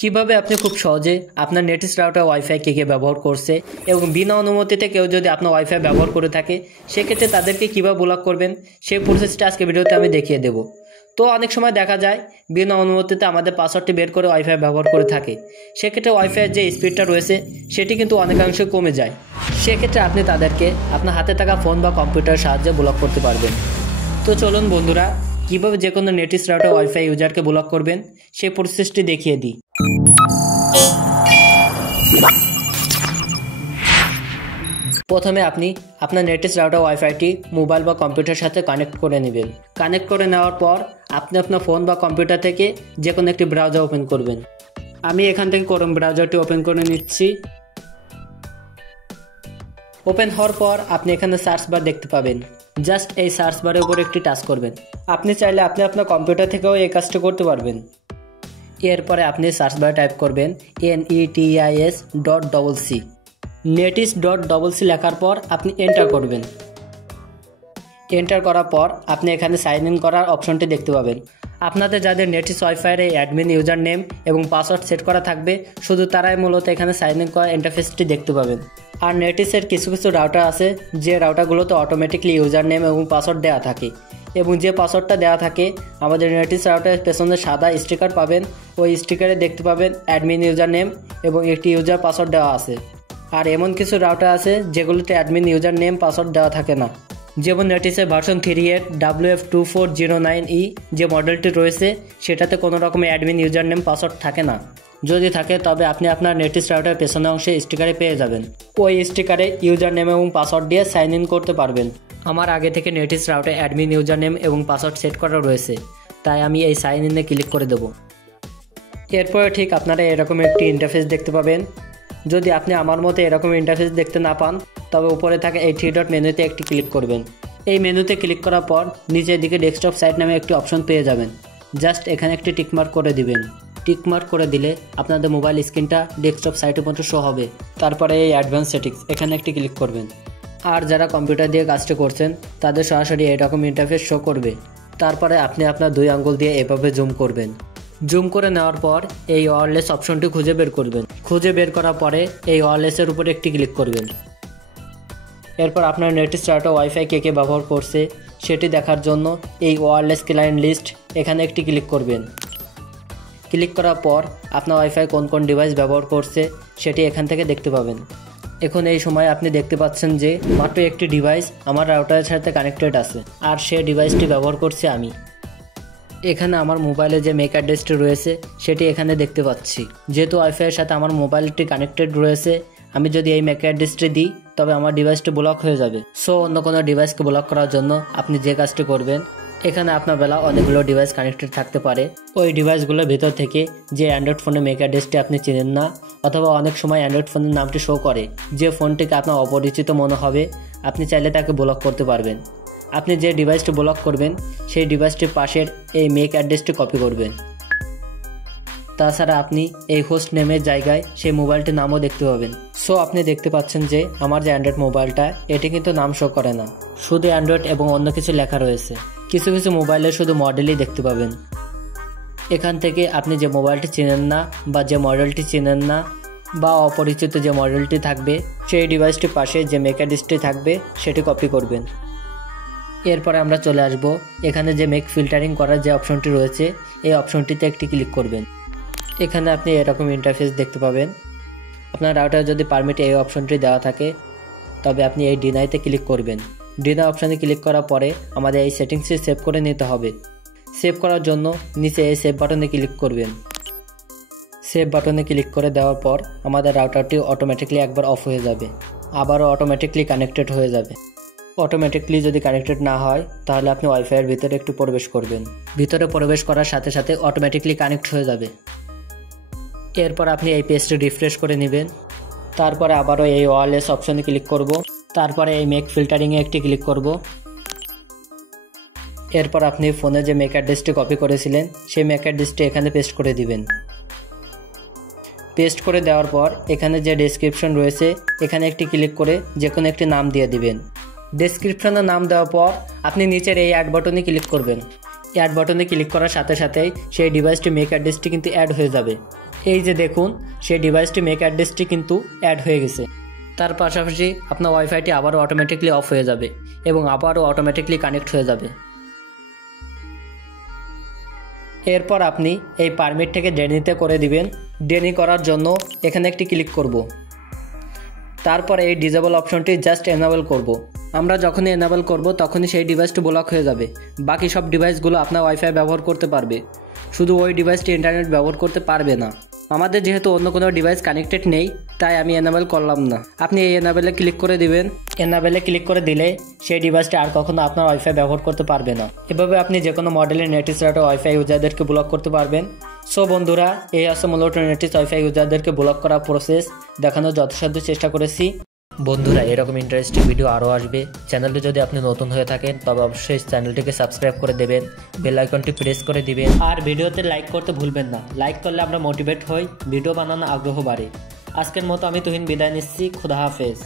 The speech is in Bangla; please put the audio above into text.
কিভাবে আপনি খুব সহজে আপনার নেটিস রাউটার ওয়াইফাই কে ব্যবহার করছে এবং বিনা অনুমতিতে কেউ যদি আপনার ওয়াইফাই ব্যবহার করে থাকে সেক্ষেত্রে তাদেরকে কীভাবে ব্লক করবেন সেই প্রসেসটা আজকে ভিডিওতে আমি দেখিয়ে দেব। তো অনেক সময় দেখা যায় বিনা অনুমতিতে আমাদের পাসওয়ার্ডটি বের করে ওয়াইফাই ব্যবহার করে থাকে, সেক্ষেত্রে ওয়াইফাইয়ের যে স্পিডটা রয়েছে সেটি কিন্তু অনেকাংশে কমে যায়। সেক্ষেত্রে আপনি তাদেরকে আপনার হাতে থাকা ফোন বা কম্পিউটারের সাহায্যে ব্লক করতে পারবেন। তো চলুন বন্ধুরা, কীভাবে যে কোনো নেটিস রাউটার ওয়াইফাই ইউজারকে ব্লক করবেন সেই প্রসেসটি দেখিয়ে দিই। প্রথমে আপনি আপনার নেটিস রাউটার ওয়াইফাইটি মোবাইল বা কম্পিউটারের সাথে কানেক্ট করে নেবেন। কানেক্ট করে নেওয়ার পর আপনি আপনার ফোন বা কম্পিউটার থেকে যে কোনো একটি ব্রাউজার ওপেন করবেন। আমি এখান থেকে ক্রোম ব্রাউজারটি ওপেন করে নিচ্ছি। ওপেন হওয়ার পর আপনি এখানে সার্চ বার দেখতে পাবেন। জাস্ট এই সার্চ বারের উপর একটি টাচ করবেন। আপনি চাইলে আপনি আপনার কম্পিউটার থেকেও এই কাজটা করতে পারবেন। এরপরে আপনি সার্চ বারে টাইপ করবেন netis.cc। netis.cc লেখার পর আপনি এন্টার করবেন। এন্টার করার পর আপনি এখানে সাইন ইন করার অপশনটি দেখতে পাবেন। আপনাদের যাদের নেটিস ওয়াইফাইয়ের এই অ্যাডমিন ইউজার নেম এবং পাসওয়ার্ড সেট করা থাকবে শুধু তারাই মূলত এখানে সাইন ইন করা ইন্টারফেসটি দেখতে পাবেন। আর নেটিসের কিছু কিছু রাউটার আছে যে রাউটারগুলোতে অটোমেটিকলি ইউজার নেম এবং পাসওয়ার্ড দেওয়া থাকে, এবং যে পাসওয়ার্ডটা দেওয়া থাকে আমাদের নেটিস রাউটারের পেছনে সাদা স্টিকার পাবেন। ওই স্টিকারে দেখতে পাবেন অ্যাডমিন ইউজার নেম এবং একটি ইউজার পাসওয়ার্ড দেওয়া আছে। আর এমন কিছু রাউটার আছে যেগুলোতে অ্যাডমিন ইউজার নেম পাসওয়ার্ড দেওয়া থাকে না, যেমন নেটিসের ভার্সন 3.8 WF2409E যে মডেলটি রয়েছে সেটাতে কোনো রকমের অ্যাডমিন ইউজার নেম পাসওয়ার্ড থাকে না। যদি থাকে তবে আপনি আপনার নেটিস রাউটারের পেছনের অংশে স্টিকারে পেয়ে যাবেন। ওই স্টিকারে ইউজার নেম এবং পাসওয়ার্ড দিয়ে সাইন ইন করতে পারবেন। আমার আগে থেকে নেটিস রাউটারে অ্যাডমিন ইউজার নেম এবং পাসওয়ার্ড সেট করা রয়েছে, তাই আমি এই সাইন ইনে ক্লিক করে দেব। এরপরে ঠিক আপনারা এরকম একটি ইন্টারফেস দেখতে পাবেন। যদি আপনি আমার মতো এরকম ইন্টারফেস দেখতে না পান তবে উপরে থাকা এই 3 ডট মেনুতে একটি ক্লিক করবেন। এই মেনুতে ক্লিক করার পর নিচের দিকে ডেস্কটপ সাইট নামে একটি অপশন পেয়ে যাবেন। জাস্ট এখানে একটি টিকমার্ক করে দিবেন। টিকমার্ক করে দিলে আপনাদের মোবাইল স্ক্রিনটা ডেস্কটপ সাইটের মতো শো হবে। তারপরে এই অ্যাডভান্স সেটিংস এখানে একটি ক্লিক করবেন। আর যারা কম্পিউটার দিয়ে কাজটা করছেন তাদের সরাসরি এরকম ইন্টারফেস শো করবে। তারপরে আপনি আপনার 2 আঙ্গুল দিয়ে এভাবে জুম করবেন। জুম করে নেওয়ার পর এই ওয়্যারলেস অপশনটি খুঁজে বের করবেন। খুঁজে বের করার পরে এই ওয়্যারলেসের উপরে একটি ক্লিক করবেন। এরপর আপনার নেটিস রাউটার ওয়াইফাই কে ব্যবহার করছে সেটি দেখার জন্য এই ওয়্যারলেস ক্লায়েন্ট লিস্ট এখানে একটি ক্লিক করবেন। ক্লিক করার পর আপনার ওয়াইফাই কোন কোন ডিভাইস ব্যবহার করছে সেটি এখান থেকে দেখতে পাবেন। এখন এই সময় আপনি দেখতে পাচ্ছেন যে মাত্র একটি ডিভাইস আমার রাউটারের সাথে কানেক্টেড আছে, আর সেই ডিভাইসটি ব্যবহার করছি আমি। এখানে আমার মোবাইলে যে মেক অ্যাড্রেসটি রয়েছে সেটি এখানে দেখতে পাচ্ছি। যেহেতু ওয়াইফাইয়ের সাথে আমার মোবাইলটি কানেক্টেড রয়েছে, আমি যদি এই মেক অ্যাড্রেসটি দিই তবে আমার ডিভাইসটি ব্লক হয়ে যাবে। সো অন্য কোনো ডিভাইসকে ব্লক করার জন্য আপনি যে কাজটি করবেন, এখানে আপনার বেলা অনেকগুলো ডিভাইস কানেক্টেড থাকতে পারে। ওই ডিভাইসগুলোর ভেতর থেকে যে অ্যান্ড্রয়েড ফোনের মেক অ্যাড্রেসটি আপনি চেনেন না, অথবা অনেক সময় অ্যান্ড্রয়েড ফোনের নামটি শো করে যে ফোনটিকে আপনার অপরিচিত মনে হবে, আপনি চাইলে তাকে ব্লক করতে পারবেন। আপনি যে ডিভাইসটি ব্লক করবেন সেই ডিভাইসটির পাশের এই মেক অ্যাড্রেসটি কপি করবেন। তাছাড়া আপনি এই হোস্ট নেমের জায়গায় সেই মোবাইলটির নামও দেখতে পাবেন। সো আপনি দেখতে পাচ্ছেন যে আমার যে অ্যান্ড্রয়েড মোবাইলটা এটি কিন্তু নাম শো করে না, শুধু অ্যান্ড্রয়েড এবং অন্য কিছু লেখা রয়েছে। কিছু কিছু মোবাইলে শুধু মডেলই দেখতে পাবেন। এখান থেকে আপনি যে মোবাইলটি চেনেন না বা যে মডেলটি চেনেন না বা অপরিচিত যে মডেলটি থাকবে সেই ডিভাইসটির পাশে যে মেক অ্যাড্রেসটি থাকবে সেটি কপি করবেন। এরপরে আমরা চলে আসব এখানে যে মেক ফিল্টারিং করার যে অপশনটি রয়েছে এই অপশনটিতে একটি ক্লিক করবেন। এখানে আপনি এরকম ইন্টারফেস দেখতে পাবেন। আপনার রাউটারে যদি পারমিটে এই অপশনটি দেওয়া থাকে তবে আপনি এই ডিনাইতে ক্লিক করবেন। ডিনাই অপশানে ক্লিক করার পরে আমাদের এই সেটিংসটি সেভ করে নিতে হবে। সেভ করার জন্য নিচে এই সেভ বাটনে ক্লিক করবেন। সেভ বাটনে ক্লিক করে দেওয়ার পর আমাদের রাউটারটি অটোমেটিকলি একবার অফ হয়ে যাবে, আবারও অটোমেটিকলি কানেক্টেড হয়ে যাবে। অটোমেটিকলি যদি কানেক্টেড না হয় তাহলে আপনি ওয়াইফাইয়ের ভিতরে একটু প্রবেশ করবেন। ভিতরে প্রবেশ করার সাথে সাথে অটোমেটিকলি কানেক্ট হয়ে যাবে। এরপর আপনি এই পেজটি রিফ্রেশ করে নেবেন। তারপরে আবারও এই ওয়্যারলেস অপশনে ক্লিক করব। তারপরে এই মেক ফিল্টারিংয়ে একটি ক্লিক করব। এরপর আপনি ফোনে যে মেক অ্যাড্রেসটি কপি করেছিলেন সেই মেক অ্যাড্রেসটি এখানে পেস্ট করে দিবেন। পেস্ট করে দেওয়ার পর এখানে যে ডেসক্রিপশন রয়েছে এখানে একটি ক্লিক করে যে কোনো একটি নাম দিয়ে দিবেন। ডেসক্রিপশনের নাম দেওয়ার পর আপনি নিচের এই অ্যাড বাটনে ক্লিক করবেন। অ্যাড বাটনে ক্লিক করার সাথে সাথেই সেই ডিভাইসটি মেক অ্যাড্রেসটি কিন্তু অ্যাড হয়ে যাবে। এই যে দেখুন সেই ডিভাইসটি ম্যাক অ্যাড্রেসটি কিন্তু অ্যাড হয়ে গেছে। তার পাশাপাশি আপনার ওয়াইফাইটি আবারও অটোমেটিকলি অফ হয়ে যাবে এবং আবারও অটোমেটিকলি কানেক্ট হয়ে যাবে। এরপর আপনি এই পারমিটটাকে ডেনিতে করে দিবেন। ডেনি করার জন্য এখানে একটি ক্লিক করব। তারপর এই ডিসেবল অপশনটি জাস্ট এনেবল করব। আমরা যখনই এনেবল করব তখনই সেই ডিভাইসটি ব্লক হয়ে যাবে। বাকি সব ডিভাইসগুলো আপনার ওয়াইফাই ব্যবহার করতে পারবে, শুধু ওই ডিভাইসটি ইন্টারনেট ব্যবহার করতে পারবে না। আমাদের যেহেতু অন্য কোনো ডিভাইস কানেক্টেড নেই তাই আমি এনেবল করলাম না। আপনি এই এনেবলে ক্লিক করে দিবেন। এনেবলে ক্লিক করে দিলে সেই ডিভাইসটি আর কখনো আপনার ওয়াইফাই ব্যবহার করতে পারবে না। এভাবে আপনি যে কোনো মডেলের নেটিস রাউটার ওয়াইফাই ইউজারদেরকে ব্লক করতে পারবেন। সো বন্ধুরা, এই হচ্ছে মূলত নেটিস ওয়াইফাই ইউজারদেরকে ব্লক করার প্রসেস, দেখানোর যথাসাধ্য চেষ্টা করেছি। বন্ধুরা, এরকম ইন্টারেস্টিং ভিডিও আরও আসবে। চ্যানেলটি যদি আপনি নতুন হয়ে থাকেন তবে অবশ্যই চ্যানেলটিকে সাবস্ক্রাইব করে দেবেন, বেল আইকনটি প্রেস করে দিবেন আর ভিডিওতে লাইক করতে ভুলবেন না। লাইক করলে আমরা মোটিভেট হই, ভিডিও বানানোর আগ্রহ বাড়ে। আজকের মতো আমি তুহিন বিদায় নিচ্ছি। খুদা হাফেজ।